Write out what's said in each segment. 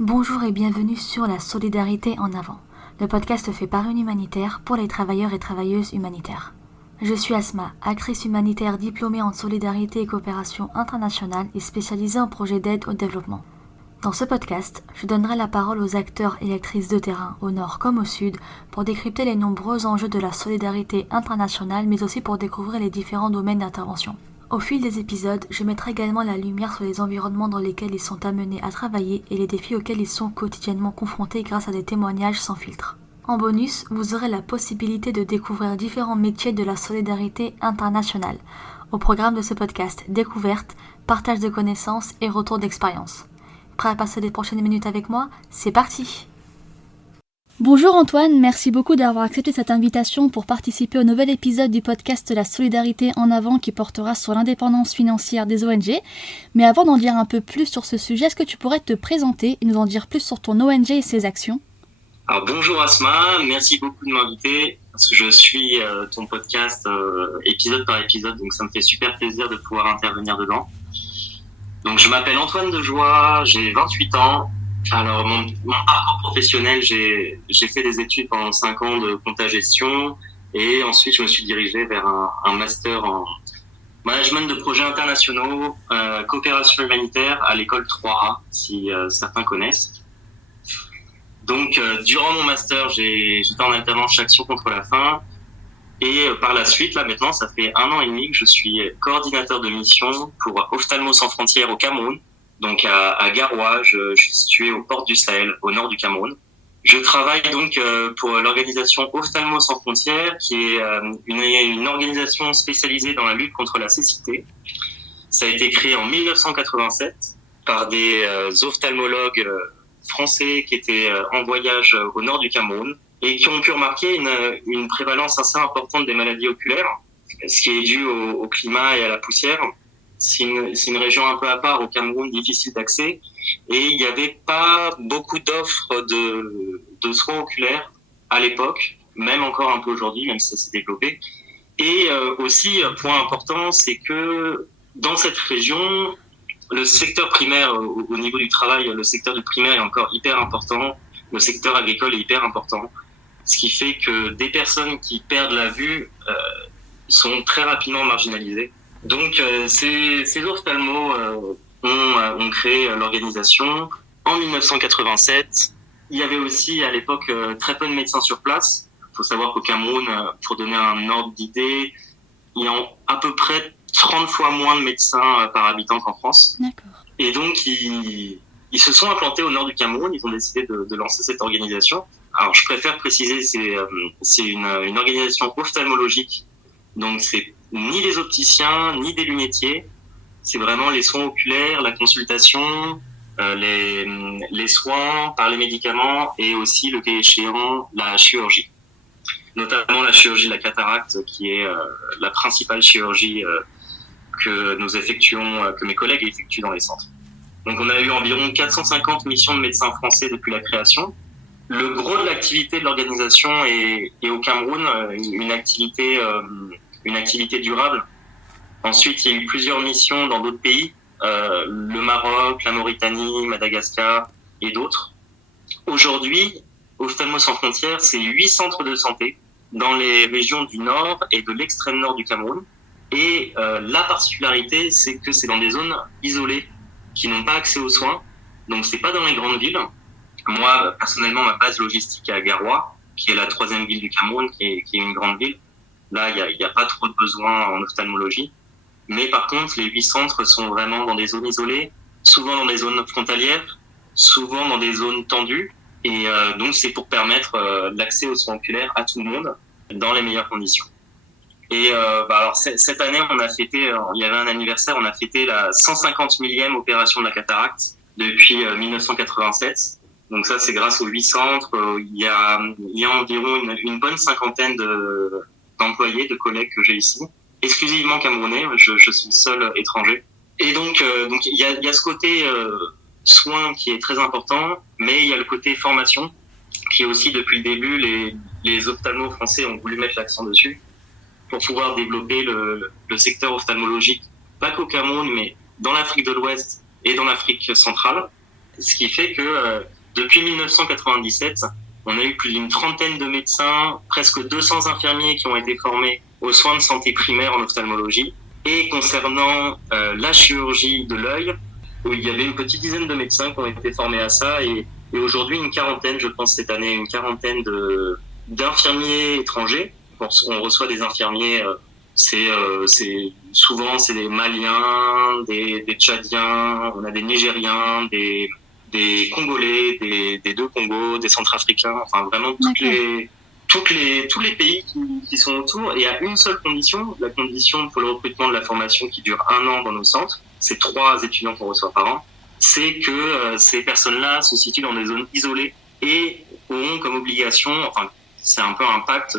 Bonjour et bienvenue sur la solidarité en avant, le podcast fait par une humanitaire pour les travailleurs et travailleuses humanitaires. Je suis Asma, actrice humanitaire diplômée en solidarité et coopération internationale et spécialisée en projets d'aide au développement. Dans ce podcast, je donnerai la parole aux acteurs et actrices de terrain, au nord comme au sud, pour décrypter les nombreux enjeux de la solidarité internationale, mais aussi pour découvrir les différents domaines d'intervention. Au fil des épisodes, je mettrai également la lumière sur les environnements dans lesquels ils sont amenés à travailler et les défis auxquels ils sont quotidiennement confrontés grâce à des témoignages sans filtre. En bonus, vous aurez la possibilité de découvrir différents métiers de la solidarité internationale. Au programme de ce podcast, découverte, partage de connaissances et retour d'expérience. Prêt à passer les prochaines minutes avec moi ? C'est parti ! Bonjour Antoine, merci beaucoup d'avoir accepté cette invitation pour participer au nouvel épisode du podcast La solidarité en avant qui portera sur l'indépendance financière des ONG. Mais avant d'en dire un peu plus sur ce sujet, est-ce que tu pourrais te présenter et nous en dire plus sur ton ONG et ses actions ? Alors bonjour Asma, merci beaucoup de m'inviter parce que je suis ton podcast épisode par épisode, donc ça me fait super plaisir de pouvoir intervenir dedans. Donc je m'appelle Antoine Dejoie, j'ai 28 ans. Alors mon parcours professionnel, j'ai fait des études pendant 5 ans de compta-gestion et ensuite je me suis dirigé vers un master en management de projets internationaux, coopération humanitaire à l'école 3A, si certains connaissent. Donc durant mon master, j'étais en alternance Action contre la faim et par la suite, là maintenant, ça fait 1 an et demi que je suis coordinateur de mission pour Ophtalmo sans frontières au Cameroun. Donc à Garoua, je suis situé aux portes du Sahel, au nord du Cameroun. Je travaille donc pour l'organisation Ophtalmo sans frontières, qui est une organisation spécialisée dans la lutte contre la cécité. Ça a été créé en 1987 par des ophtalmologues français qui étaient en voyage au nord du Cameroun et qui ont pu remarquer une prévalence assez importante des maladies oculaires, ce qui est dû au climat et à la poussière. C'est une région un peu à part au Cameroun, difficile d'accès, et il n'y avait pas beaucoup d'offres de soins oculaires à l'époque, même encore un peu aujourd'hui, même si ça s'est développé. Et aussi, point important, c'est que dans cette région, le secteur primaire, au niveau du travail, le secteur du primaire est encore hyper important, le secteur agricole est hyper important, ce qui fait que des personnes qui perdent la vue sont très rapidement marginalisées. Donc, ces ophtalmos ont créé l'organisation en 1987. Il y avait aussi à l'époque très peu de médecins sur place. Il faut savoir qu'au Cameroun, pour donner un ordre d'idée, il y a à peu près 30 fois moins de médecins par habitant qu'en France. D'accord. Et donc, ils se sont implantés au nord du Cameroun. Ils ont décidé de lancer cette organisation. Alors, je préfère préciser, c'est une organisation ophtalmologique. Donc, c'est ni des opticiens, ni des lunetiers. C'est vraiment les soins oculaires, la consultation, les soins par les médicaments et aussi, le cas échéant, la chirurgie. Notamment la chirurgie de la cataracte, qui est la principale chirurgie que nous effectuons, que mes collègues effectuent dans les centres. Donc, on a eu environ 450 missions de médecins français depuis la création. Le gros de l'activité de l'organisation est au Cameroun, une activité durable. Ensuite, il y a eu plusieurs missions dans d'autres pays, le Maroc, la Mauritanie, Madagascar et d'autres. Aujourd'hui, Ophtalmo sans frontières, c'est 8 centres de santé dans les régions du nord et de l'extrême nord du Cameroun. Et la particularité, c'est que c'est dans des zones isolées qui n'ont pas accès aux soins. Donc, c'est pas dans les grandes villes. Moi, personnellement, ma base logistique est à Garoua, qui est la 3e ville du Cameroun, qui est une grande ville. Là, il y a pas trop de besoins en ophtalmologie. Mais par contre, les 8 centres sont vraiment dans des zones isolées, souvent dans des zones frontalières, souvent dans des zones tendues. Et donc, c'est pour permettre l'accès aux soins oculaires à tout le monde dans les meilleures conditions. Et alors cette année, on a fêté, il y avait un anniversaire, on a fêté la 150 millième opération de la cataracte depuis 1987. Donc ça, c'est grâce aux 8 centres. Il y a environ une bonne cinquantaine d'employés, de collègues que j'ai ici, exclusivement camerounais. Je suis le seul étranger. Et donc il y a ce côté soins qui est très important, mais il y a le côté formation qui est aussi depuis le début, les ophtalmos français ont voulu mettre l'accent dessus pour pouvoir développer le secteur ophtalmologique, pas qu'au Cameroun, mais dans l'Afrique de l'Ouest et dans l'Afrique centrale. Ce qui fait que depuis 1997, on a eu plus d'une trentaine de médecins, presque 200 infirmiers qui ont été formés aux soins de santé primaire en ophtalmologie. Et concernant la chirurgie de l'œil, où il y avait une petite dizaine de médecins qui ont été formés à ça, et aujourd'hui une quarantaine, je pense cette année, une quarantaine d'infirmiers étrangers. On reçoit des infirmiers, souvent c'est des Maliens, des Tchadiens, on a des Nigériens, des Congolais, des deux Congos, des Centrafricains, enfin vraiment tous les pays qui sont autour. Et à une seule condition, la condition pour le recrutement de la formation qui dure 1 an dans nos centres, c'est 3 étudiants qu'on reçoit par an, c'est que ces personnes-là se situent dans des zones isolées et auront comme obligation, enfin c'est un peu un pacte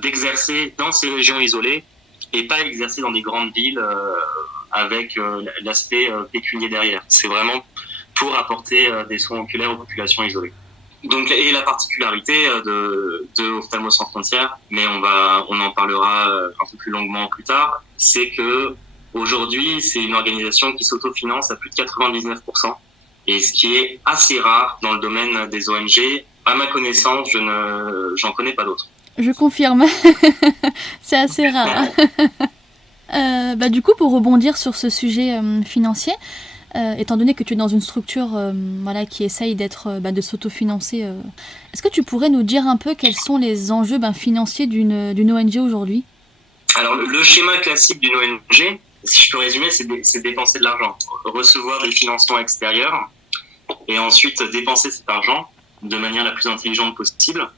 d'exercer dans ces régions isolées et pas exercer dans des grandes villes avec l'aspect pécunier derrière. C'est vraiment pour apporter des soins oculaires aux populations isolées. Donc, et la particularité de Ophtalmo Sans Frontières, mais on en parlera un peu plus longuement plus tard, c'est que aujourd'hui, c'est une organisation qui s'autofinance à plus de 99%, et ce qui est assez rare dans le domaine des ONG. À ma connaissance, j'en connais pas d'autres. Je confirme, c'est assez rare. Du coup, pour rebondir sur ce sujet financier, étant donné que tu es dans une structure qui essaye de s'autofinancer, est-ce que tu pourrais nous dire un peu quels sont les enjeux financiers d'une ONG aujourd'hui ? Alors, le schéma classique d'une ONG, si je peux résumer, c'est dépenser de l'argent, recevoir des financements extérieurs et ensuite dépenser cet argent de manière la plus intelligente possible.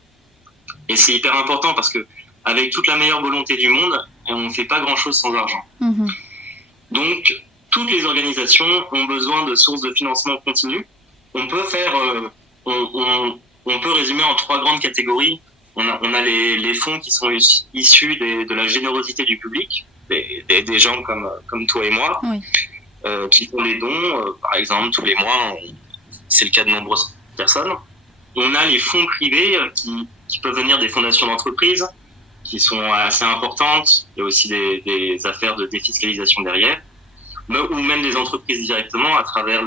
Et c'est hyper important parce que avec toute la meilleure volonté du monde, on ne fait pas grand-chose sans argent. Mmh. Donc, toutes les organisations ont besoin de sources de financement continu. On peut on peut résumer en 3 grandes catégories. On a les fonds qui sont issus de la générosité du public, des gens comme toi et moi, oui. Qui font des dons, par exemple, tous les mois. C'est le cas de nombreuses personnes. On a les fonds privés qui peuvent venir des fondations d'entreprises, qui sont assez importantes. Il y a aussi des affaires de défiscalisation derrière. Ou même des entreprises directement à travers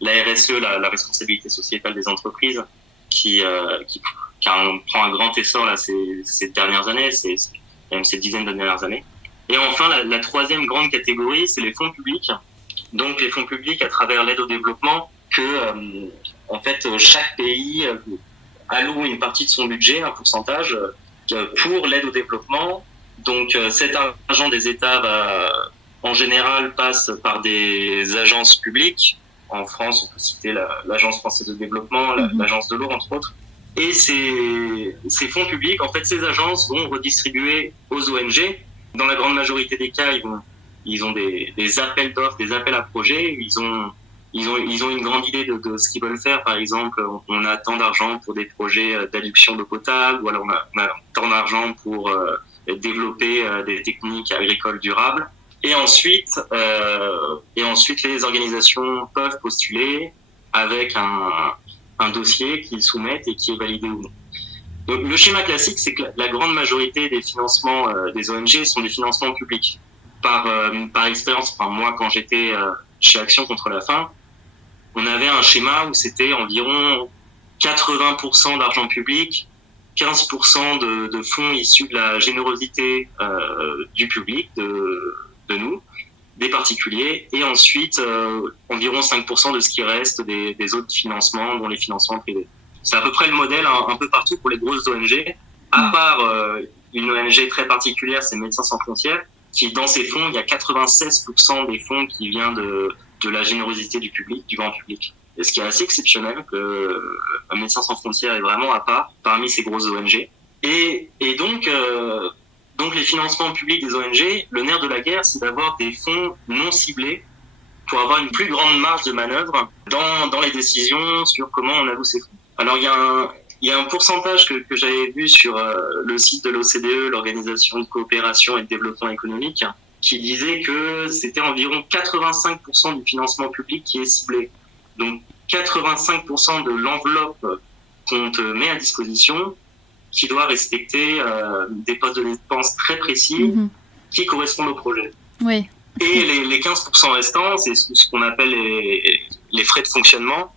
la RSE, la responsabilité sociétale des entreprises, qui prend un grand essor là, ces dernières années, même ces dizaines de dernières années. Et enfin, la 3e grande catégorie, c'est les fonds publics. Donc les fonds publics à travers l'aide au développement, en fait, chaque pays alloue une partie de son budget, un pourcentage, pour l'aide au développement. Donc cet argent des États en général passe par des agences publiques. En France, on peut citer l'Agence française de développement, l'Agence de l'eau, entre autres. Et ces fonds publics, en fait, ces agences vont redistribuer aux ONG. Dans la grande majorité des cas, ils ont des appels d'offres, des appels à projets. Ils ont une grande idée de ce qu'ils veulent faire. Par exemple, on a tant d'argent pour des projets d'adduction d'eau potable, ou alors on a tant d'argent pour développer des techniques agricoles durables. Et ensuite, les organisations peuvent postuler avec un dossier qu'ils soumettent et qui est validé ou non. Donc, le schéma classique, c'est que la grande majorité des financements des ONG sont des financements publics. Par expérience, moi, quand j'étais chez Action contre la faim, on avait un schéma où c'était environ 80% d'argent public, 15% de fonds issus de la générosité du public, de nous, des particuliers, et ensuite environ 5% de ce qui reste des autres financements, dont les financements privés. C'est à peu près le modèle un peu partout pour les grosses ONG, à part une ONG très particulière, c'est Médecins Sans Frontières, qui dans ses fonds, il y a 96% des fonds qui viennent de la générosité du public, du grand public. Et ce qui est assez exceptionnel, que Médecins Sans Frontières est vraiment à part parmi ces grosses ONG. Et donc les financements publics des ONG, le nerf de la guerre, c'est d'avoir des fonds non ciblés pour avoir une plus grande marge de manœuvre dans les décisions sur comment on alloue ces fonds. Alors il y a un pourcentage que j'avais vu sur le site de l'OCDE, l'Organisation de coopération et de développement économique, qui disait que c'était environ 85% du financement public qui est ciblé. Donc 85% de l'enveloppe qu'on te met à disposition, qui doit respecter des postes de dépenses très précis qui correspondent au projet. Oui. Et les 15% restants, c'est ce qu'on appelle les frais de fonctionnement.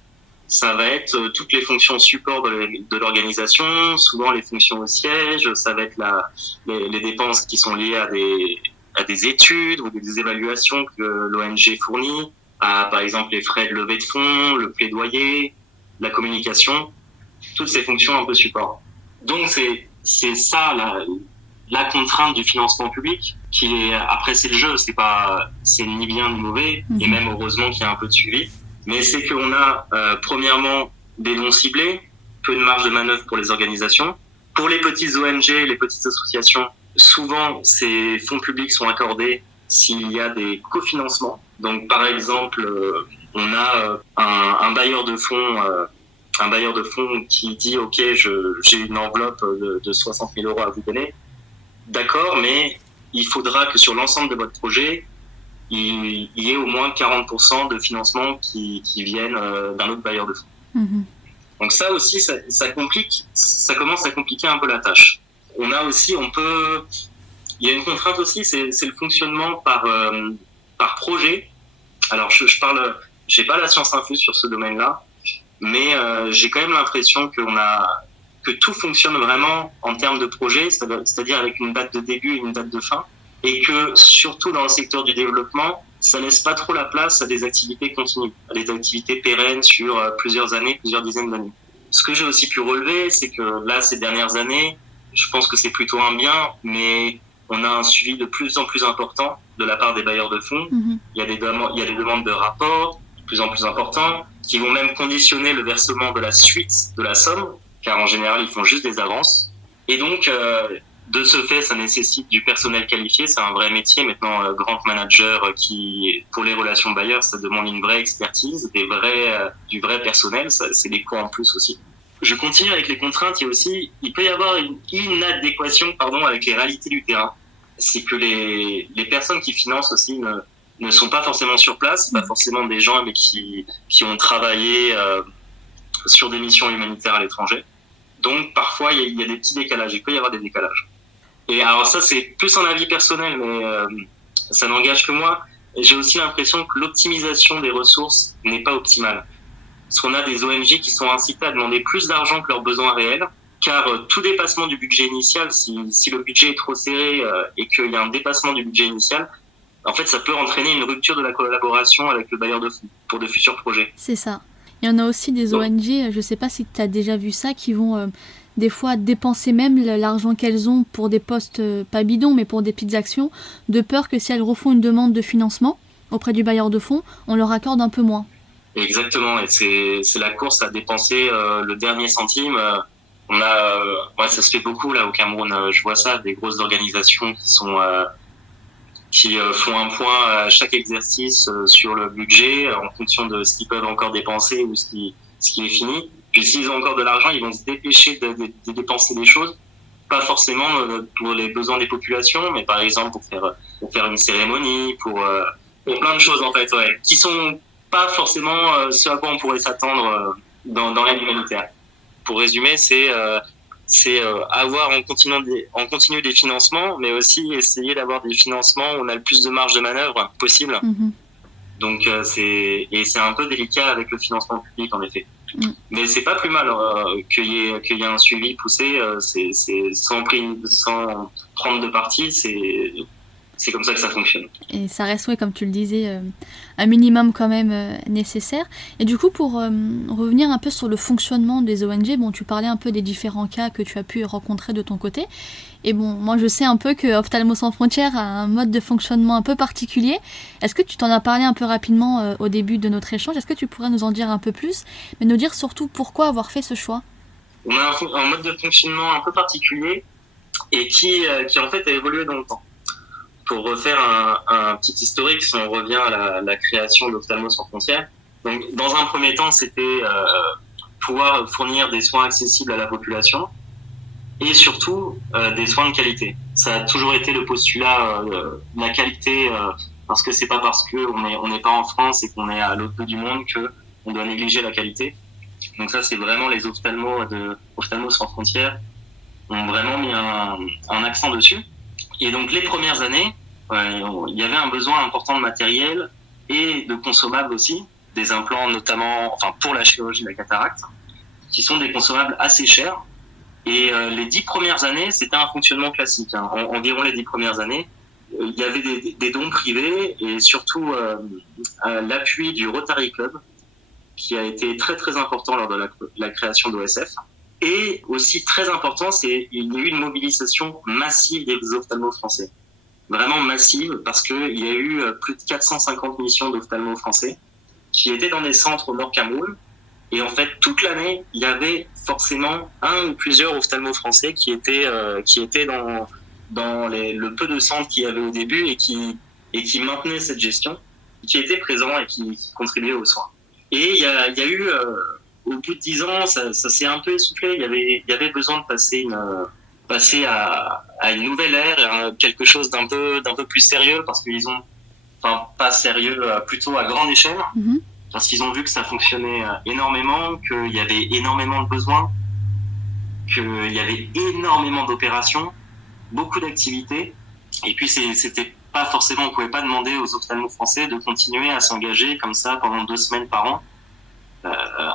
Ça va être toutes les fonctions support de l'organisation, souvent les fonctions au siège, ça va être les dépenses qui sont liées à des études ou des évaluations que l'ONG fournit, par exemple les frais de levée de fonds, le plaidoyer, la communication, toutes ces fonctions un peu support. Donc c'est ça la contrainte du financement public, qui est, après c'est le jeu, c'est ni bien ni mauvais, et même heureusement qu'il y a un peu de suivi. Mais c'est qu'on a, premièrement, des dons ciblés, peu de marge de manœuvre pour les organisations. Pour les petites ONG, les petites associations, souvent, ces fonds publics sont accordés s'il y a des cofinancements. Donc, par exemple, on a un bailleur de fonds qui dit, OK, j'ai une enveloppe de 60 000 € à vous donner. D'accord, mais il faudra que sur l'ensemble de votre projet, il y ait au moins 40% de financement qui viennent d'un autre bailleur de fonds. Donc ça aussi, ça commence à compliquer un peu la tâche. Il y a une contrainte aussi, c'est le fonctionnement par projet. Alors j'ai pas la science infuse sur ce domaine-là, mais j'ai quand même l'impression que tout fonctionne vraiment en termes de projet, c'est-à-dire avec une date de début et une date de fin. Et que, surtout dans le secteur du développement, ça laisse pas trop la place à des activités continues, à des activités pérennes sur plusieurs années, plusieurs dizaines d'années. Ce que j'ai aussi pu relever, c'est que là, ces dernières années, je pense que c'est plutôt un bien, mais on a un suivi de plus en plus important de la part des bailleurs de fonds. Il y a des demandes de rapports de plus en plus importants, qui vont même conditionner le versement de la suite de la somme, car en général, ils font juste des avances. Et donc, de ce fait, ça nécessite du personnel qualifié, c'est un vrai métier. Maintenant, grant manager, qui, pour les relations bailleurs, ça demande une vraie expertise, du vrai personnel, c'est des coûts en plus aussi. Je continue avec les contraintes, il peut y avoir une inadéquation, avec les réalités du terrain. C'est que les personnes qui financent aussi ne sont pas forcément sur place, pas forcément des gens mais qui ont travaillé sur des missions humanitaires à l'étranger. Donc, parfois, il y a des petits décalages, il peut y avoir des décalages. Et alors ça, c'est plus un avis personnel, mais ça n'engage que moi. J'ai aussi l'impression que l'optimisation des ressources n'est pas optimale. Parce qu'on a des ONG qui sont incitées à demander plus d'argent que leurs besoins réels, car tout dépassement du budget initial, si le budget est trop serré et qu'il y a un dépassement du budget initial, en fait, ça peut entraîner une rupture de la collaboration avec le bailleur de fonds pour de futurs projets. C'est ça. Il y en a aussi des ONG, je ne sais pas si tu as déjà vu ça, qui vont des fois dépenser même l'argent qu'elles ont pour des postes, pas bidons, mais pour des petites actions, de peur que si elles refont une demande de financement auprès du bailleur de fonds, on leur accorde un peu moins. Exactement, et c'est la course à dépenser le dernier centime. Ça se fait beaucoup là au Cameroun, je vois ça, des grosses organisations qui font un point à chaque exercice sur le budget en fonction de ce qu'ils peuvent encore dépenser ou ce qui est fini. Puis s'ils ont encore de l'argent, ils vont se dépêcher de dépenser des choses, pas forcément pour les besoins des populations, mais par exemple pour faire une cérémonie, pour plein de choses en fait, qui sont pas forcément ce à quoi on pourrait s'attendre dans l'aide humanitaire. Pour résumer, c'est avoir en continu des financements, mais aussi essayer d'avoir des financements où on a le plus de marge de manœuvre possible. Donc c'est un peu délicat avec le financement public en effet. Mais c'est pas plus mal qu'il y ait un suivi poussé, c'est sans prendre de parti, c'est comme ça que ça fonctionne. Et ça reste, comme tu le disais, un minimum quand même nécessaire. Et du coup, pour revenir un peu sur le fonctionnement des ONG, tu parlais un peu des différents cas que tu as pu rencontrer de ton côté. Et moi je sais un peu que Ophtalmo Sans Frontières a un mode de fonctionnement un peu particulier. Est-ce que tu t'en as parlé un peu rapidement au début de notre échange? Est-ce que tu pourrais nous en dire un peu plus, mais nous dire surtout pourquoi avoir fait ce choix? On a un mode de fonctionnement un peu particulier et qui en fait a évolué dans le temps. Pour refaire un petit historique, si on revient à la création d'Ophtalmo Sans Frontières, donc dans un premier temps, c'était pouvoir fournir des soins accessibles à la population et surtout des soins de qualité. Ça a toujours été le postulat de la qualité, parce que c'est pas parce qu'on n'est pas en France et qu'on est à l'autre bout du monde qu'on doit négliger la qualité. Donc ça, c'est vraiment les ophtalmos de Ophtalmo Sans Frontières ont vraiment mis un accent dessus. Et donc les premières années, il y avait un besoin important de matériel et de consommables aussi, des implants notamment, enfin pour la chirurgie de la cataracte, qui sont des consommables assez chers. Et les 10 premières années, c'était un fonctionnement classique. Environ les 10 premières années, il y avait des dons privés et surtout l'appui du Rotary Club, qui a été très très important lors de la création d'OSF. Et aussi très important, il y a eu une mobilisation massive des ophtalmos français. Vraiment massive, parce qu'il y a eu plus de 450 missions d'ophtalmos français qui étaient dans des centres au Nord Cameroun. Et en fait, toute l'année, il y avait forcément un ou plusieurs ophtalmos français qui étaient dans le peu de centres qu'il y avait au début et qui maintenaient cette gestion, qui étaient présents et qui contribuaient aux soins. Et il y a eu, au bout de 10 ans, ça s'est un peu essoufflé. Il y avait besoin de passer à une nouvelle ère, quelque chose d'un peu plus sérieux, parce qu'ils ont, enfin pas sérieux, plutôt à grande échelle. Mm-hmm. Parce qu'ils ont vu que ça fonctionnait énormément, qu'il y avait énormément de besoins, qu'il y avait énormément d'opérations, beaucoup d'activités. Et puis, c'était pas forcément, on pouvait pas demander aux ophtalmos français de continuer à s'engager comme ça pendant 2 semaines par an,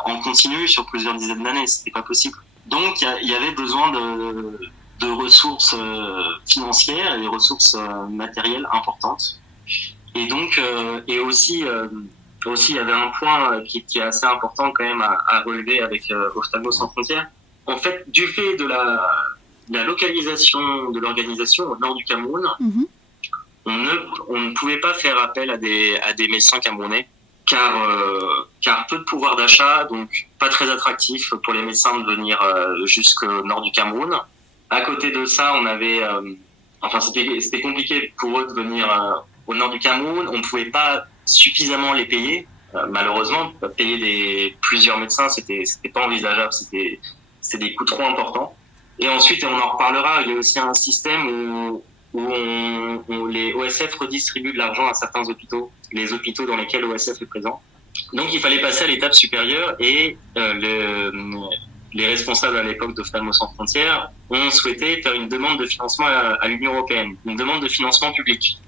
en continu sur plusieurs dizaines d'années. C'était pas possible. Donc, il y avait besoin de ressources financières et des ressources matérielles importantes. Et donc, et aussi, il y avait un point qui est assez important quand même à relever avec Ophtalmos sans frontières. En fait, du fait de la localisation de l'organisation au nord du Cameroun, mm-hmm. on ne pouvait pas faire appel à des médecins camerounais, car peu de pouvoir d'achat, donc pas très attractif pour les médecins de venir jusqu'au nord du Cameroun. À côté de ça, on avait, c'était compliqué pour eux de venir au nord du Cameroun. On ne pouvait pas suffisamment les payer. Malheureusement, payer plusieurs médecins, c'était pas envisageable. C'était des coûts trop importants. Et ensuite, et on en reparlera, il y a aussi un système où les OSF redistribuent de l'argent à certains hôpitaux, les hôpitaux dans lesquels OSF est présent. Donc, il fallait passer à l'étape supérieure et les responsables à l'époque d'Ophtalmos sans frontières ont souhaité faire une demande de financement à l'Union européenne, une demande de financement public.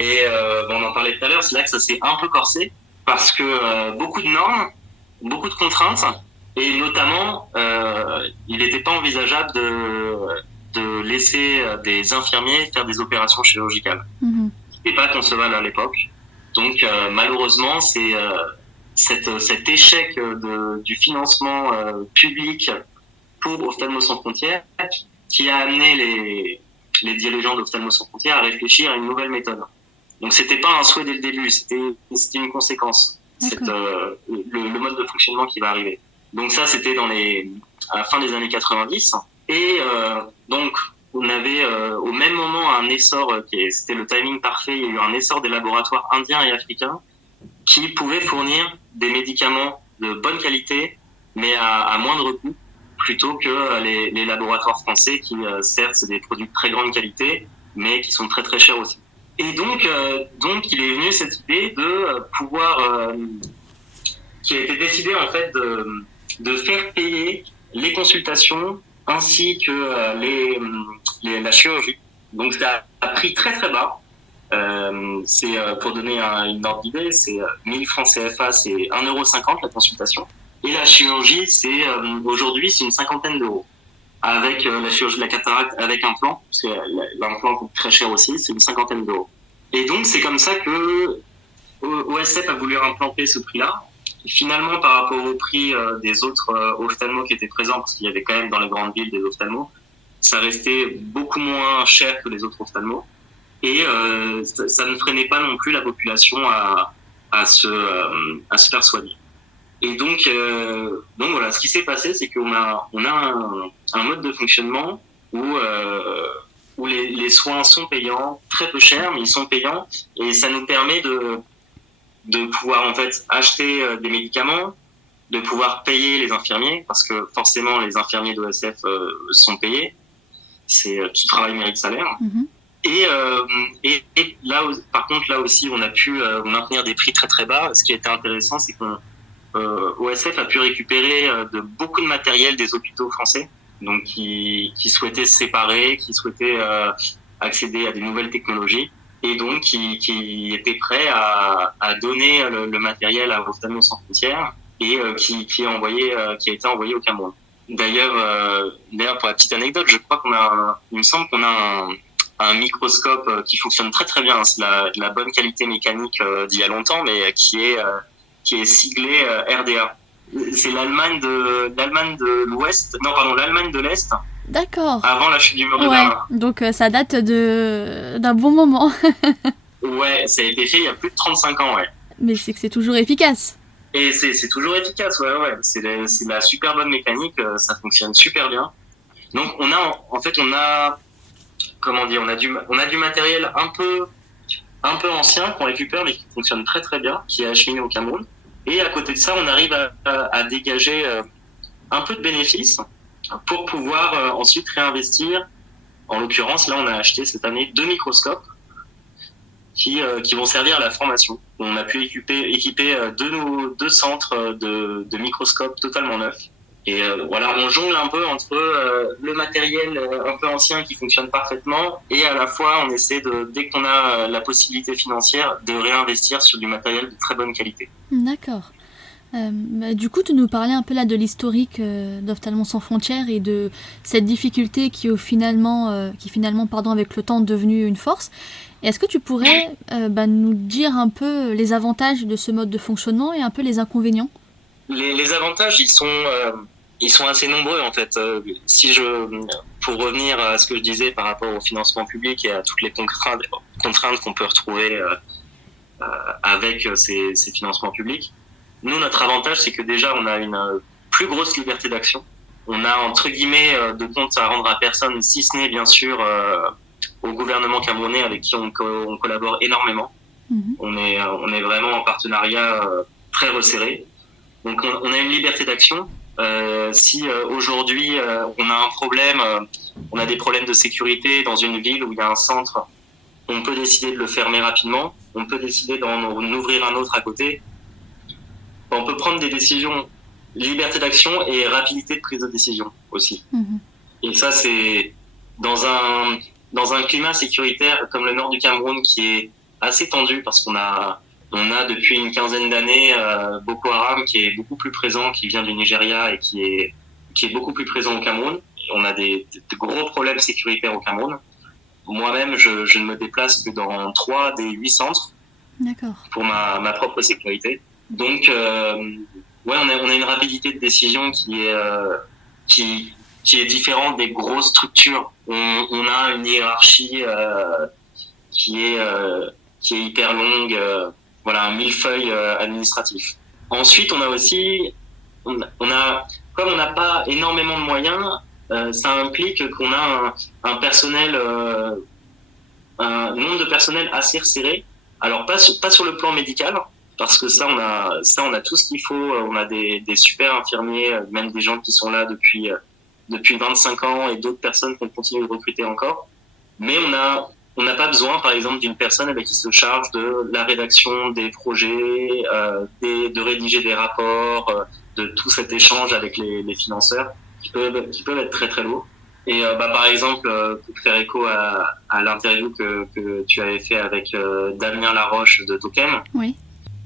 Et on en parlait tout à l'heure, c'est là que ça s'est un peu corsé, parce que beaucoup de normes, beaucoup de contraintes, et notamment, il n'était pas envisageable de laisser des infirmiers faire des opérations chirurgicales. Mm-hmm. C'était pas concevable à l'époque. Donc, malheureusement, c'est cet échec du financement public pour Ophtalmos sans frontières qui a amené les dirigeants d'Ophtalmos sans frontières à réfléchir à une nouvelle méthode. Donc, c'était pas un souhait dès le début, c'était une conséquence. Le mode de fonctionnement qui va arriver. Donc ça, c'était à la fin des années 90. Et donc, on avait au même moment un essor, c'était le timing parfait, il y a eu un essor des laboratoires indiens et africains qui pouvaient fournir des médicaments de bonne qualité, mais à moindre coût, plutôt que les laboratoires français qui, certes, c'est des produits de très grande qualité, mais qui sont très très chers aussi. Et donc il est venu cette idée de pouvoir, qui a été décidé en fait de faire payer les consultations ainsi que la chirurgie. Donc ça a pris très très bas. C'est pour donner une ordre d'idée, c'est 1000 francs CFA, c'est 1,50€ la consultation. Et la chirurgie, aujourd'hui, c'est une 50aine d'euros. Avec la chirurgie de la cataracte, avec un plan, parce que l'implant coûte très cher aussi, c'est une 50aine d'euros. Et donc c'est comme ça que OSF a voulu implanter ce prix-là. Finalement, par rapport au prix des autres ophtalmos qui étaient présents, parce qu'il y avait quand même dans les grandes villes des ophtalmos, ça restait beaucoup moins cher que les autres ophtalmos. Et ça ne freinait pas non plus la population à se faire soigner. Et donc voilà, ce qui s'est passé, c'est qu'on a un mode de fonctionnement où les soins sont payants, très peu chers, mais ils sont payants, et ça nous permet de pouvoir en fait acheter des médicaments, de pouvoir payer les infirmiers, parce que forcément les infirmiers d'OSF sont payés, c'est tout travail mérite salaire. Mm-hmm. Et là, par contre, là aussi, on a pu maintenir des prix très très bas. Ce qui a été intéressant, c'est qu'on OSF a pu récupérer beaucoup de matériel des hôpitaux français, donc qui souhaitaient se séparer, qui souhaitaient accéder à des nouvelles technologies. et donc qui était prêt à donner le matériel à Ophtalmo Sans Frontières et qui a été envoyé au Cameroun. D'ailleurs, pour la petite anecdote, je crois il me semble qu'on a un microscope qui fonctionne très très bien. C'est la bonne qualité mécanique d'il y a longtemps, mais qui est siglé RDA. C'est l'Allemagne de l'Ouest, non pardon, l'Allemagne de l'Est. D'accord. Avant la chute du mur de Berlin. Donc ça date d'un bon moment. Ouais, ça a été fait il y a plus de 35 ans, ouais. Mais c'est que c'est toujours efficace. Et c'est toujours efficace, ouais. C'est la super bonne mécanique, ça fonctionne super bien. Donc on a du matériel un peu ancien qu'on récupère mais qui fonctionne très très bien, qui est acheminé au Cameroun. Et à côté de ça, on arrive à dégager un peu de bénéfices pour pouvoir ensuite réinvestir. En l'occurrence, là, on a acheté cette année 2 microscopes qui vont servir à la formation. On a pu équiper deux centres de microscopes totalement neufs. Et voilà, on jongle un peu entre le matériel un peu ancien qui fonctionne parfaitement et à la fois on essaie dès qu'on a la possibilité financière, de réinvestir sur du matériel de très bonne qualité. D'accord. Du coup, tu nous parlais un peu là de l'historique d'Ophtalmo Sans Frontières et de cette difficulté qui finalement, avec le temps, devenue une force. Est-ce que tu pourrais nous dire un peu les avantages de ce mode de fonctionnement et un peu les inconvénients ? Les avantages, ils sont assez nombreux en fait. Pour revenir à ce que je disais par rapport au financement public et à toutes les contraintes qu'on peut retrouver avec ces financements publics, nous, notre avantage, c'est que déjà, on a une plus grosse liberté d'action. On a, entre guillemets, de compte à rendre à personne, si ce n'est, bien sûr, au gouvernement camerounais avec qui on collabore énormément. Mmh. On est vraiment en partenariat très resserré. Donc, on a une liberté d'action. Si aujourd'hui, on a un problème, on a des problèmes de sécurité dans une ville où il y a un centre, on peut décider de le fermer rapidement. On peut décider d'en ouvrir un autre à côté. On peut prendre des décisions, liberté d'action et rapidité de prise de décision aussi. Mmh. Et ça, c'est dans un climat sécuritaire comme le nord du Cameroun qui est assez tendu parce qu'on a depuis une quinzaine d'années Boko Haram qui est beaucoup plus présent, qui vient du Nigeria et qui est beaucoup plus présent au Cameroun. On a de gros problèmes sécuritaires au Cameroun. Moi-même, je ne me déplace que dans 3 des 8 centres. D'accord. Pour ma propre sécurité. Donc, on a une rapidité de décision qui est différente des grosses structures. On a une hiérarchie qui est hyper longue, un millefeuille administratif. Ensuite, on a aussi, comme on n'a pas énormément de moyens, ça implique qu'on a un personnel, un nombre de personnel assez resserré. Alors pas sur le plan médical. Parce que ça, on a tout ce qu'il faut. On a des super infirmiers, même des gens qui sont là depuis 25 ans et d'autres personnes qu'on continue de recruter encore. Mais on n'a pas besoin, par exemple, d'une personne qui se charge de la rédaction des projets, de rédiger des rapports, de tout cet échange avec les financeurs qui peuvent être très très lourds. Et par exemple, pour faire écho à l'interview que tu avais fait avec Damien Laroche de Token. Oui.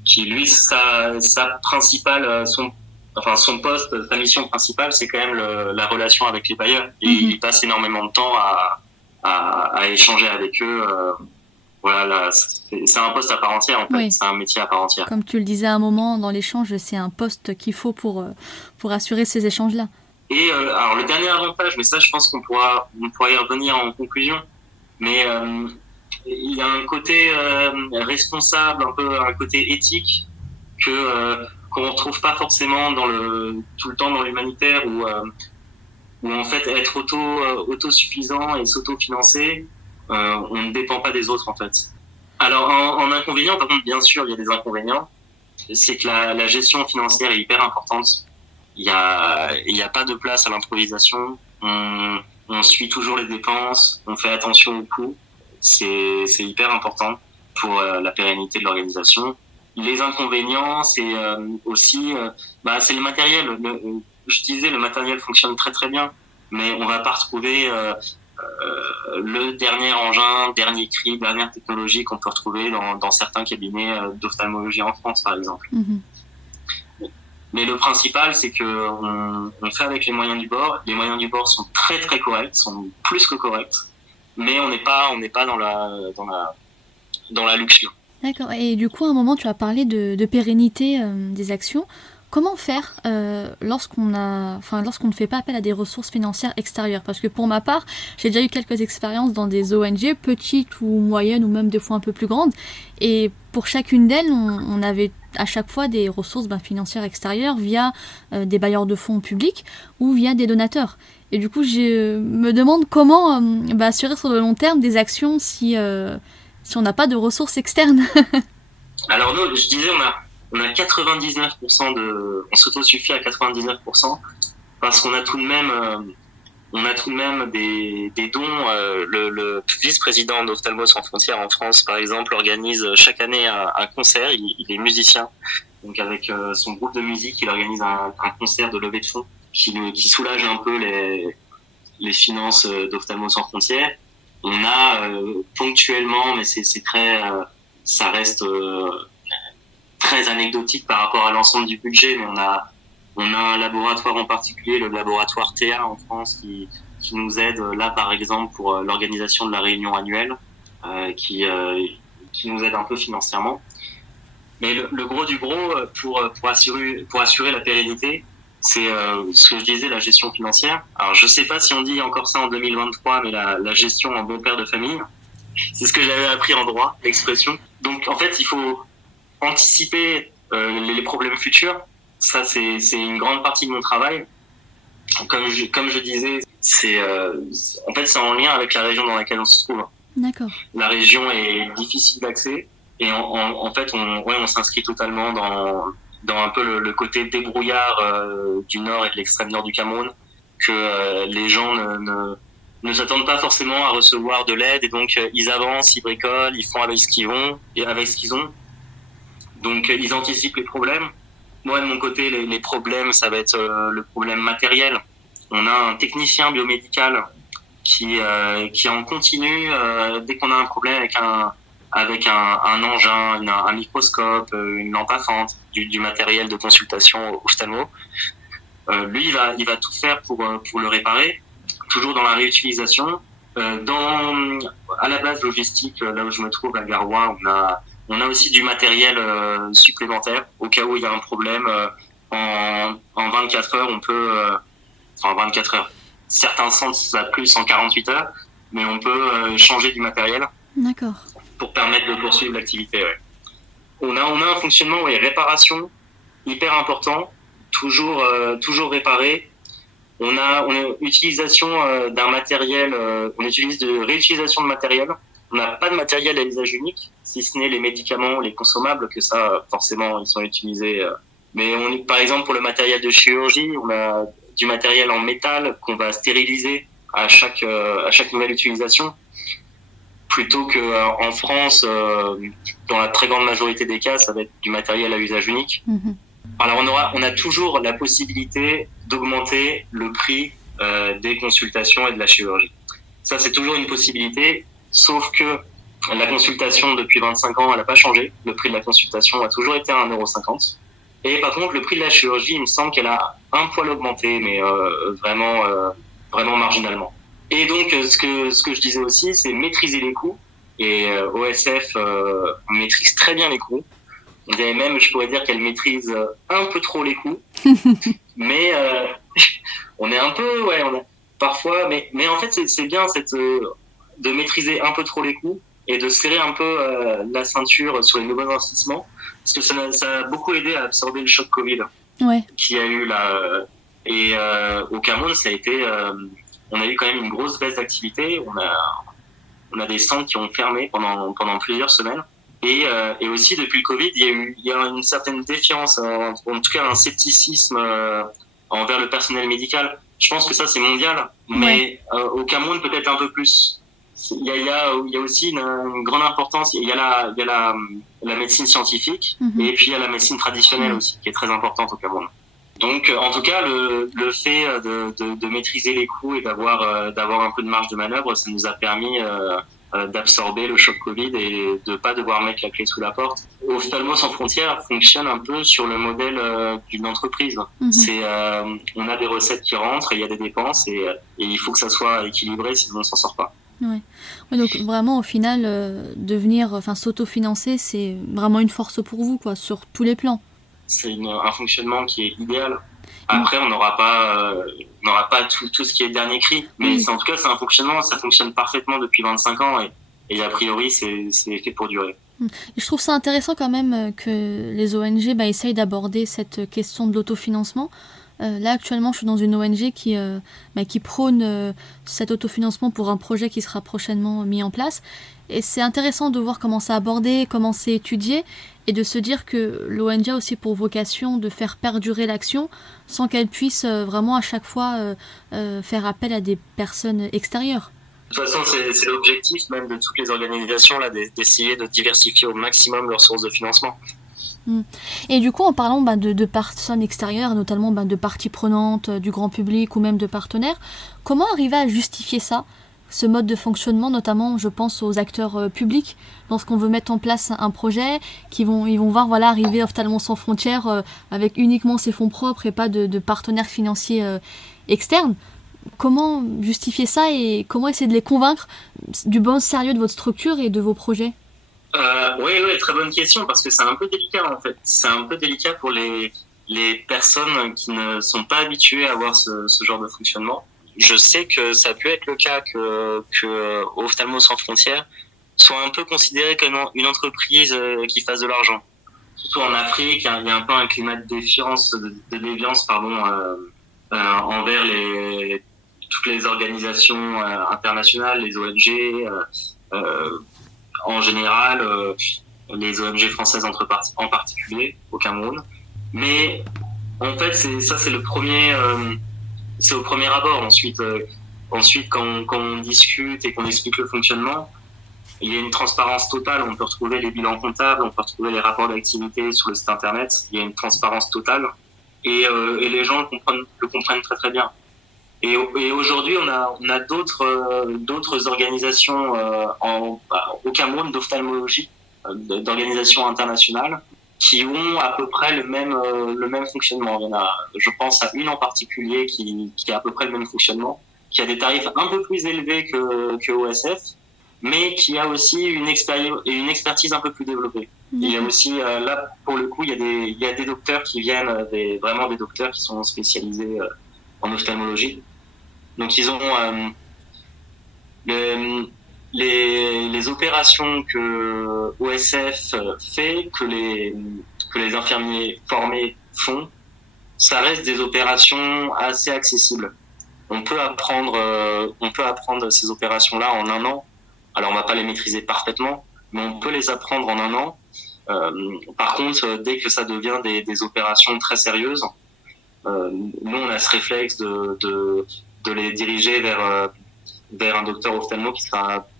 Qui lui, sa principale, son poste, sa mission principale, c'est quand même la relation avec les bailleurs. Et il passe énormément de temps à échanger avec eux. C'est un poste à part entière en fait. Oui. C'est un métier à part entière. Comme tu le disais à un moment dans l'échange, c'est un poste qu'il faut pour assurer ces échanges-là. Et alors le dernier avantage, mais ça je pense qu'on pourra y revenir en conclusion, mais il y a un côté responsable, un côté éthique qu'on retrouve pas forcément tout le temps dans l'humanitaire où en fait être autosuffisant et s'autofinancer, on ne dépend pas des autres en fait. Alors en inconvénient, par contre, bien sûr, il y a des inconvénients. C'est que la gestion financière est hyper importante. Il y a pas de place à l'improvisation. On suit toujours les dépenses, on fait attention aux coûts. C'est hyper important pour la pérennité de l'organisation. Les inconvénients, c'est aussi, c'est le matériel. Je disais, le matériel fonctionne très très bien, mais on va pas retrouver le dernier engin, dernier cri, dernière technologie qu'on peut retrouver dans certains cabinets d'ophtalmologie en France, par exemple. Mhm. Mais le principal, c'est que on fait avec les moyens du bord. Les moyens du bord sont très très corrects, sont plus que corrects, mais on n'est pas dans la luxure. D'accord. Et du coup, à un moment, tu as parlé de pérennité des actions. Comment faire lorsqu'on ne fait pas appel à des ressources financières extérieures? Parce que pour ma part, j'ai déjà eu quelques expériences dans des ONG, petites ou moyennes, ou même des fois un peu plus grandes. Et pour chacune d'elles, on avait à chaque fois des ressources financières extérieures via des bailleurs de fonds publics ou via des donateurs. Et du coup, je me demande comment assurer sur le long terme des actions si on n'a pas de ressources externes. Alors nous, je disais, on a 99% on s'autosuffit à 99% parce qu'on a tout de même des dons. Le vice-président d'Ophtalmo sans frontières en France, par exemple, organise chaque année un concert. Il est musicien, donc avec son groupe de musique, il organise un concert de levée de fonds qui soulage un peu les finances d'Ophtalmo sans frontières. On a ponctuellement, mais c'est très, ça reste très anecdotique par rapport à l'ensemble du budget, mais on a un laboratoire en particulier, le laboratoire TA en France, qui nous aide là, par exemple, pour l'organisation de la réunion annuelle, qui nous aide un peu financièrement. Mais le gros du gros, pour assurer la pérennité, c'est ce que je disais, la gestion financière. Alors, je sais pas si on dit encore ça en 2023, mais la gestion en bon père de famille, c'est ce que j'avais appris en droit, l'expression. Donc, en fait, il faut anticiper les problèmes futurs. Ça, c'est une grande partie de mon travail. Comme je disais, en fait, c'est en lien avec la région dans laquelle on se trouve. D'accord. La région est difficile d'accès et en fait, on s'inscrit totalement dans un peu le côté débrouillard du nord et de l'extrême nord du Cameroun, que les gens ne s'attendent pas forcément à recevoir de l'aide, et donc ils avancent, ils bricolent, ils font avec ce qu'ils ont. Donc ils anticipent les problèmes. Moi, de mon côté, les problèmes, ça va être le problème matériel. On a un technicien biomédical qui est en continu dès qu'on a un problème avec un engin, un microscope, une lampe à fente, du matériel de consultation ophtalmo. Lui, il va tout faire pour le réparer, toujours dans la réutilisation. À la base logistique, là où je me trouve à Garoua, on a aussi du matériel supplémentaire au cas où il y a un problème. En 24 heures, on peut... en 24 heures. Certains centres, ça plus en 48 heures, mais on peut changer du matériel. D'accord. Pour permettre de poursuivre l'activité. Ouais. On a un fonctionnement, réparation, hyper important, toujours réparé. On a utilisation d'un matériel, on utilise de réutilisation de matériel. On n'a pas de matériel à usage unique, si ce n'est les médicaments, les consommables, que ça, forcément, ils sont utilisés. Mais par exemple, pour le matériel de chirurgie, on a du matériel en métal qu'on va stériliser à chaque nouvelle utilisation. Plutôt qu'en France, dans la très grande majorité des cas, ça va être du matériel à usage unique. Mmh. Alors on a toujours la possibilité d'augmenter le prix des consultations et de la chirurgie. Ça, c'est toujours une possibilité, sauf que la consultation, depuis 25 ans, elle n'a pas changé. Le prix de la consultation a toujours été à 1,50 €. Et par contre, le prix de la chirurgie, il me semble qu'elle a un poil augmenté, mais vraiment marginalement. Et donc, ce que je disais aussi, c'est maîtriser les coûts. Et OSF maîtrise très bien les coûts. Même, je pourrais dire qu'elle maîtrise un peu trop les coûts. Mais on est un peu, parfois, mais en fait, c'est bien de maîtriser un peu trop les coûts et de serrer un peu la ceinture sur les nouveaux investissements. Parce que ça a beaucoup aidé à absorber le choc Covid qu'il y a eu là. Et au Cameroun, ça a été... on a eu quand même une grosse baisse d'activité. On a des centres qui ont fermé pendant plusieurs semaines. Et aussi, depuis le Covid, il y a une certaine défiance, en tout cas un scepticisme envers le personnel médical. Je pense que ça, c'est mondial. Mais au Cameroun, peut-être un peu plus. Il y a aussi une grande importance. Il y a la médecine scientifique, et puis il y a la médecine traditionnelle aussi, qui est très importante au Cameroun. Donc, en tout cas, le fait de maîtriser les coûts et d'avoir un peu de marge de manœuvre, ça nous a permis d'absorber le choc Covid et de pas devoir mettre la clé sous la porte. Ophtalmo sans frontières fonctionne un peu sur le modèle d'une entreprise. On a des recettes qui rentrent, et il y a des dépenses et il faut que ça soit équilibré, sinon on s'en sort pas. Ouais, donc vraiment au final, s'autofinancer, c'est vraiment une force pour vous, quoi, sur tous les plans. C'est un fonctionnement qui est idéal. Après, on n'aura pas tout ce qui est dernier cri, mais en tout cas, c'est un fonctionnement, ça fonctionne parfaitement depuis 25 ans et a priori, c'est fait pour durer. Et je trouve ça intéressant quand même que les ONG essayent d'aborder cette question de l'autofinancement. Là, actuellement, je suis dans une ONG qui prône cet autofinancement pour un projet qui sera prochainement mis en place. Et c'est intéressant de voir comment c'est abordé, comment c'est étudié, et de se dire que l'ONG a aussi pour vocation de faire perdurer l'action sans qu'elle puisse vraiment à chaque fois faire appel à des personnes extérieures. De toute façon, c'est l'objectif même de toutes les organisations là, d'essayer de diversifier au maximum leurs sources de financement. Et du coup, en parlant de personnes extérieures, notamment de parties prenantes, du grand public ou même de partenaires, comment arriver à justifier ça, ce mode de fonctionnement, notamment je pense aux acteurs publics, lorsqu'on veut mettre en place un projet, ils vont voir arriver Ophtalmo sans frontières avec uniquement ses fonds propres et pas de partenaires financiers externes. Comment justifier ça et comment essayer de les convaincre du bon sérieux de votre structure et de vos projets ? Oui, très bonne question, parce que c'est un peu délicat en fait. C'est un peu délicat pour les personnes qui ne sont pas habituées à avoir ce genre de fonctionnement. Je sais que ça peut être le cas que Ophtalmo sans frontières soit un peu considéré comme une entreprise qui fasse de l'argent. Surtout en Afrique, il y a un peu un climat de défiance, de déviance, envers toutes les organisations internationales, les ONG, en général, les ONG françaises en particulier au Cameroun. Mais en fait, c'est le premier, c'est au premier abord. Ensuite, quand on discute et qu'on explique le fonctionnement, il y a une transparence totale. On peut retrouver les bilans comptables, on peut retrouver les rapports d'activité sur le site internet. Il y a une transparence totale et les gens le comprennent très très bien. Et aujourd'hui, on a d'autres organisations au Cameroun d'ophtalmologie, d'organisations internationales, qui ont à peu près le même fonctionnement. Il y en a, je pense à une en particulier qui a à peu près le même fonctionnement, qui a des tarifs un peu plus élevés que OSF, mais qui a aussi une expertise un peu plus développée. Il y a aussi, là, pour le coup, il y a des docteurs qui viennent, vraiment des docteurs qui sont spécialisés en ophtalmologie. Donc, ils ont les opérations que OSF fait, que les infirmiers formés font, ça reste des opérations assez accessibles. On peut apprendre ces opérations-là en 1 an. Alors, on va pas les maîtriser parfaitement, mais on peut les apprendre en 1 an. Par contre, dès que ça devient des opérations très sérieuses, nous, on a ce réflexe de les diriger vers un docteur ophtalmo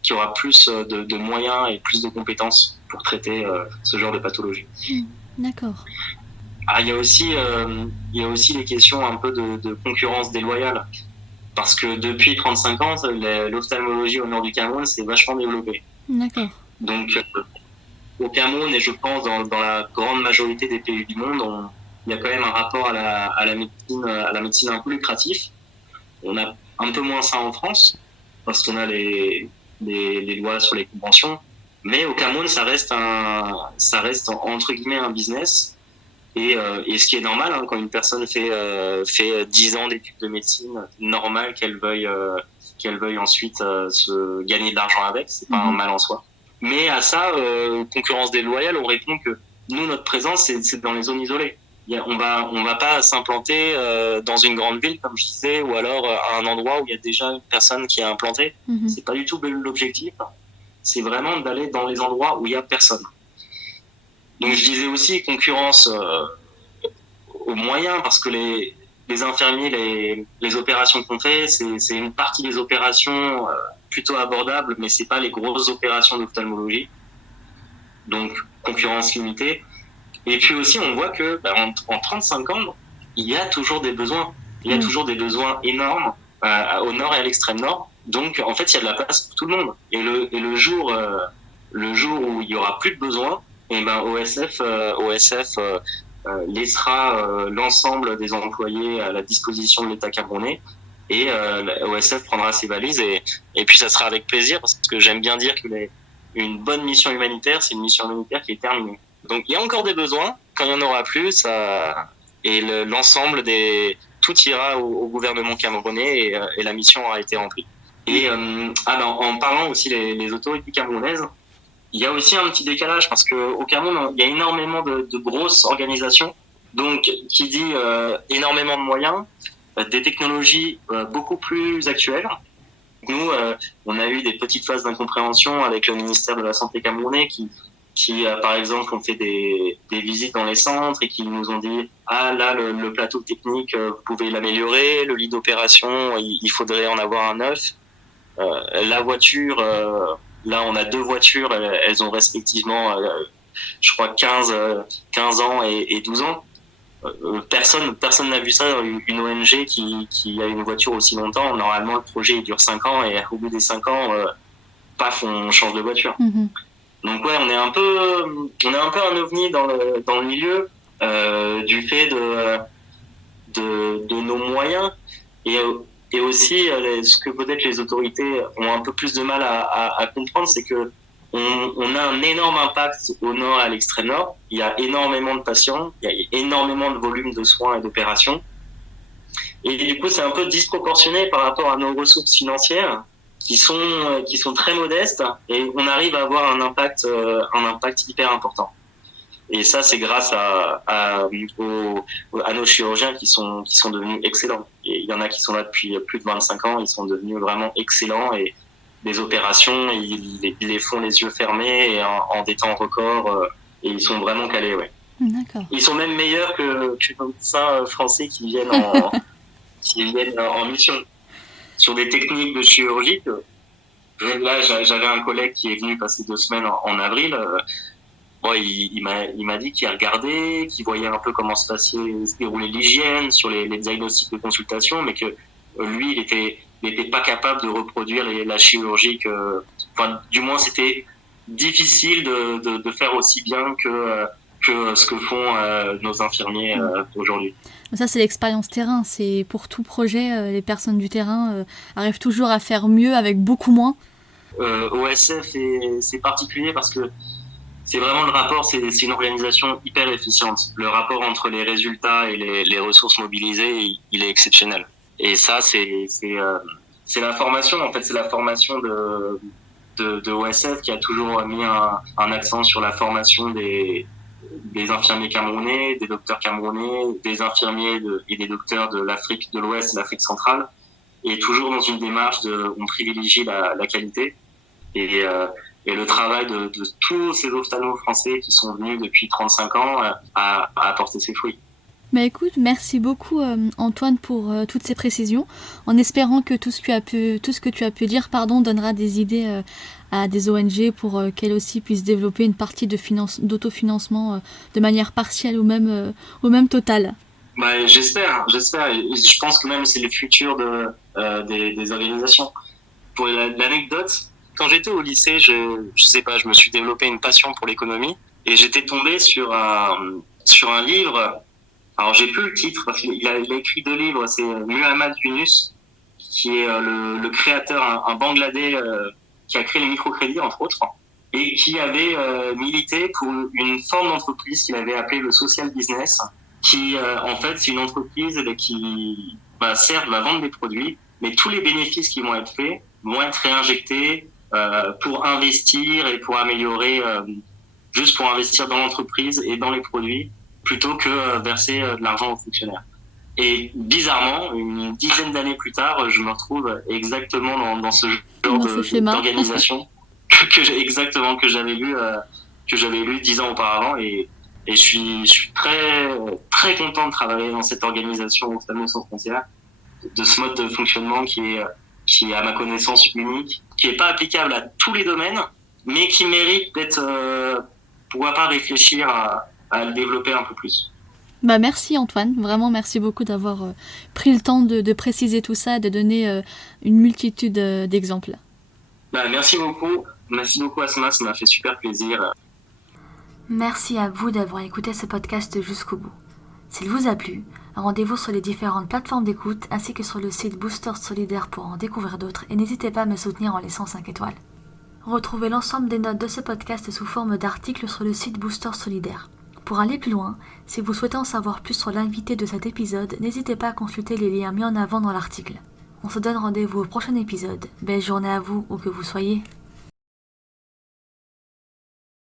qui aura plus de moyens et plus de compétences pour traiter ce genre de pathologie. D'accord. Ah, il y a aussi les questions un peu de concurrence déloyale. Parce que depuis 35 ans, l'ophtalmologie au nord du Cameroun s'est vachement développée. D'accord. Donc, au Cameroun, et je pense dans la grande majorité des pays du monde, il y a quand même un rapport à la médecine un peu lucratif. On a un peu moins ça en France, parce qu'on a les lois sur les conventions. Mais au Cameroun, ça reste entre guillemets un business. Et ce qui est normal, quand une personne fait 10 ans d'études de médecine, normal qu'elle veuille ensuite se gagner de l'argent avec. C'est pas un mal en soi. Mais à ça, concurrence déloyale, on répond que nous, notre présence, c'est dans les zones isolées. On va pas s'implanter dans une grande ville, comme je disais, ou alors à un endroit où il y a déjà une personne qui est implantée. C'est pas du tout l'objectif. C'est vraiment d'aller dans les endroits où il y a personne. Donc je disais aussi concurrence aux moyens, parce que les infirmiers, les opérations qu'on fait, c'est une partie des opérations plutôt abordables, mais c'est pas les grosses opérations d'ophtalmologie. Donc concurrence limitée. Et puis aussi, on voit que en 35 ans, il y a toujours des besoins. Il y a toujours des besoins énormes au nord et à l'extrême nord. Donc, en fait, il y a de la place pour tout le monde. Et le jour où il y aura plus de besoins, et ben OSF laissera l'ensemble des employés à la disposition de l'État camerounais. Et OSF prendra ses valises et puis ça sera avec plaisir parce que j'aime bien dire une bonne mission humanitaire, c'est une mission humanitaire qui est terminée. Donc il y a encore des besoins. Quand il y en aura plus, l'ensemble tout ira au gouvernement camerounais et la mission aura été remplie. Et en parlant aussi les autorités camerounaises, il y a aussi un petit décalage parce que au Cameroun, il y a énormément de grosses organisations. Donc qui dit énormément de moyens, des technologies beaucoup plus actuelles. Nous, on a eu des petites phases d'incompréhension avec le ministère de la Santé camerounais qui par exemple, ont fait des visites dans les centres et qui nous ont dit « Ah, là, le plateau technique, vous pouvez l'améliorer, le lit d'opération, il faudrait en avoir un neuf. La voiture, là, on a 2 voitures, elles ont respectivement, je crois, 15 ans et 12 ans. Personne n'a vu ça, une ONG qui a une voiture aussi longtemps. Normalement, le projet il dure 5 ans et au bout des 5 ans, paf, on change de voiture. Mm-hmm. Donc ouais, on est un peu un ovni dans le milieu du fait de nos moyens et aussi ce que peut-être les autorités ont un peu plus de mal à comprendre, c'est que on a un énorme impact au nord et à l'extrême nord. Il y a énormément de patients, il y a énormément de volume de soins et d'opérations. Et du coup, c'est un peu disproportionné par rapport à nos ressources financières qui sont très modestes et on arrive à avoir un impact hyper important. Et ça, c'est grâce à nos chirurgiens qui sont devenus excellents. Et il y en a qui sont là depuis plus de 25 ans, ils sont devenus vraiment excellents et des opérations, ils les font les yeux fermés et en des temps records et ils sont vraiment calés, ouais. D'accord. Ils sont même meilleurs que les médecins français qui viennent en mission sur des techniques de chirurgie. Là, j'avais un collègue qui est venu passer 2 semaines en avril. Il m'a dit qu'il regardait, qu'il voyait un peu comment se déroulait l'hygiène sur les diagnostics de consultation, mais que lui, il n'était pas capable de reproduire la chirurgie du moins, c'était difficile de faire aussi bien que ce que font nos infirmiers aujourd'hui. Ça, c'est l'expérience terrain. C'est pour tout projet, les personnes du terrain arrivent toujours à faire mieux avec beaucoup moins. OSF, c'est particulier parce que c'est vraiment le rapport, c'est une organisation hyper efficiente. Le rapport entre les résultats et les ressources mobilisées, il est exceptionnel. Et ça, c'est la formation. En fait, c'est la formation de OSF qui a toujours mis un accent sur la formation des infirmiers camerounais, des docteurs camerounais, des infirmiers et des docteurs de l'Afrique de l'Ouest et l'Afrique centrale, et toujours dans une démarche on privilégie la qualité et le travail de tous ces ophtalmos français qui sont venus depuis 35 ans a apporté ses fruits. Bah écoute, merci beaucoup Antoine pour toutes ces précisions, en espérant que tout ce que tu as pu dire donnera des idées à des ONG pour qu'elles aussi puissent développer une partie d'autofinancement de manière partielle ou même totale. Bah, j'espère. Je pense que même c'est le futur des organisations. Pour l'anecdote, quand j'étais au lycée, je sais pas, je me suis développé une passion pour l'économie et j'étais tombé sur un livre. Alors j'ai plus le titre parce qu'il a écrit 2 livres. C'est Muhammad Yunus, qui est le créateur, un Bangladais qui a créé les microcrédits entre autres, et qui avait milité pour une forme d'entreprise qu'il avait appelée le social business, qui en fait c'est une entreprise qui certes va vendre des produits, mais tous les bénéfices qui vont être faits vont être réinjectés pour investir et pour améliorer, juste pour investir dans l'entreprise et dans les produits, plutôt que verser de l'argent aux fonctionnaires. Et bizarrement, une dizaine d'années plus tard, je me retrouve exactement dans ce genre d'organisation que j'avais lu 10 ans auparavant, et je suis très très content de travailler dans cette organisation Ophtalmo sans frontières, de ce mode de fonctionnement qui est à ma connaissance unique, qui est pas applicable à tous les domaines, mais qui mérite d'être pourquoi pas réfléchir à le développer un peu plus. Merci Antoine, vraiment merci beaucoup d'avoir pris le temps de préciser tout ça, de donner une multitude d'exemples. Merci beaucoup Asma, ça m'a fait super plaisir. Merci à vous d'avoir écouté ce podcast jusqu'au bout. S'il vous a plu, rendez-vous sur les différentes plateformes d'écoute ainsi que sur le site Booster Solidaire pour en découvrir d'autres et n'hésitez pas à me soutenir en laissant 5 étoiles. Retrouvez l'ensemble des notes de ce podcast sous forme d'articles sur le site Booster Solidaire. Pour aller plus loin, si vous souhaitez en savoir plus sur l'invité de cet épisode, n'hésitez pas à consulter les liens mis en avant dans l'article. On se donne rendez-vous au prochain épisode. Belle journée à vous, où que vous soyez.